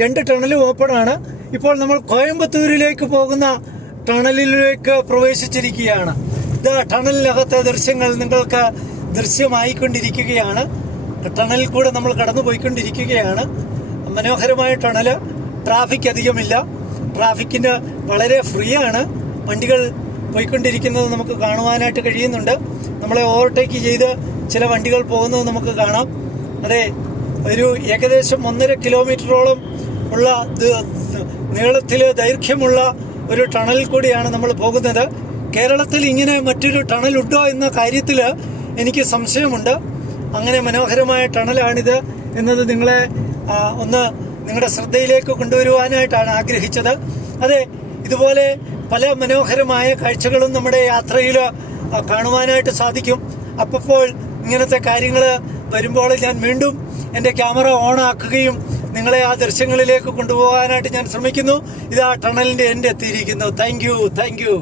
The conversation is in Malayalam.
രണ്ട് ടണലും ഓപ്പൺ ആണ്. ഇപ്പോൾ നമ്മൾ കോയമ്പത്തൂരിലേക്ക് പോകുന്ന ടണലിലേക്ക് പ്രവേശിച്ചിരിക്കുകയാണ്. ഇത് ടണലിനകത്തെ ദൃശ്യങ്ങൾ നിങ്ങൾക്ക് ദൃശ്യമായിക്കൊണ്ടിരിക്കുകയാണ്. ടണലിൽ കൂടെ നമ്മൾ കടന്നു പോയിക്കൊണ്ടിരിക്കുകയാണ്. മനോഹരമായ ടണല്. ട്രാഫിക് അധികമില്ല. ട്രാഫിക്കിന് വളരെ ഫ്രീ ആണ്. വണ്ടികൾ പോയിക്കൊണ്ടിരിക്കുന്നത് നമുക്ക് കാണുവാനായിട്ട് കഴിയുന്നുണ്ട്. നമ്മളെ ഓവർടേക്ക് ചെയ്ത് ചില വണ്ടികൾ പോകുന്നത് നമുക്ക് കാണാം. അതെ, ഒരു ഏകദേശം 1.5 കിലോമീറ്ററോളം ഉള്ള നീളത്തിൽ ദൈർഘ്യമുള്ള ഒരു ടണലിൽ കൂടിയാണ് നമ്മൾ പോകുന്നത്. കേരളത്തിൽ ഇങ്ങനെ മറ്റൊരു ടണലുണ്ടോ എന്ന കാര്യത്തിൽ എനിക്ക് സംശയമുണ്ട്. അങ്ങനെ മനോഹരമായ ടണലാണിത് എന്നത് നിങ്ങളെ നിങ്ങളുടെ ശ്രദ്ധയിലേക്ക് കൊണ്ടുവരുവാനായിട്ടാണ് ആഗ്രഹിച്ചത്. അതെ, ഇതുപോലെ പല മനോഹരമായ കാഴ്ചകളും നമ്മുടെ യാത്രയിൽ കാണുവാനായിട്ട് സാധിക്കും. അപ്പോൾ ഇങ്ങനത്തെ കാര്യങ്ങൾ വരുമ്പോൾ ഞാൻ വീണ്ടും എൻ്റെ ക്യാമറ ഓൺ ആക്കുകയും നിങ്ങളെ ആ ദൃശ്യങ്ങളിലേക്ക് കൊണ്ടുപോകാനായിട്ട് ഞാൻ ശ്രമിക്കുന്നു. ഇത് ആ ടണലിൻ്റെ എൻ്റെ എത്തിയിരിക്കുന്നു. Thank you.